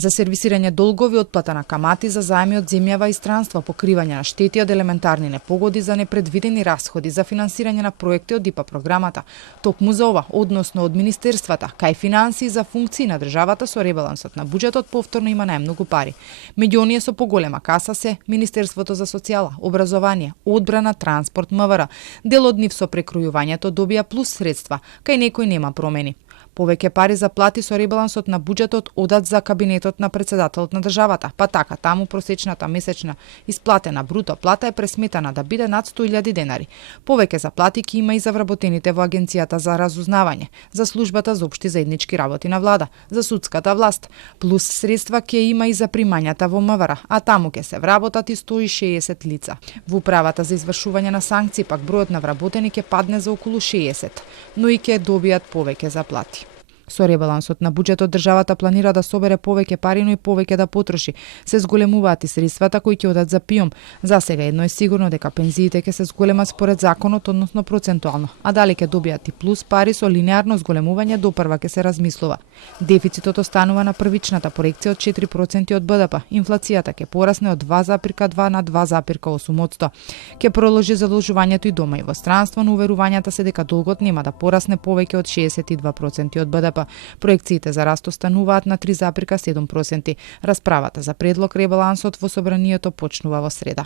за сервисирање долгови, отплата на камати за заеми од земјава и странство, покривање на штети од елементарни непогоди, за непредвидени расходи, за финансирање на проекти од ИПА програмата. Токму за ова, односно од министерствата, кај финансии за функции на државата, со ребалансот на буџетот повторно има најмногу пари. Меѓу оние со поголема каса се Министерството за социјала, образование, одбрана, транспорт, МВР. Дел од нив со прекројувањето добија плюс средства, кај некој нема промени. Повеќе пари за плати со ребалансот на буџетот одат за кабинетот на председателот на државата, па така таму просечната месечна исплатена бруто плата е пресметана да биде над 100.000 денари. Повеќе за плати ќе има и за вработените во Агенцијата за разузнавање, за службата за општи заеднички работи на влада, за судската власт, плюс средства ќе има и за примањата во МВР, а таму ќе се вработат и 160 лица. Во управата за извршување на санкции пак бројот на вработени ќе падне за околу 60, но и ќе добијат повеќе заплати. Со ребалансот на буџетот државата планира да собере повеќе пари, но и повеќе да потроши. Се зголемуваат и средствата кои ќе одат за ПИОМ. За сега едно е сигурно, дека пензиите ќе се зголемат според законот, односно процентуално, а дали ќе добијат и плюс пари со линеарно зголемување допрва ќе се размислува. Дефицитот останува на првичната проекција од 4% од БДП. Инфлацијата ќе порасне од 2,2 на 2,8%. Ќе продолжи задолжувањето и дома и во странство, но уверувањата се дека долгот нема да порасне повеќе од 62% од БДП. Проекциите за раст остануваат на 3,7%. Расправата за предлог ребалансот во собранието почнува во среда.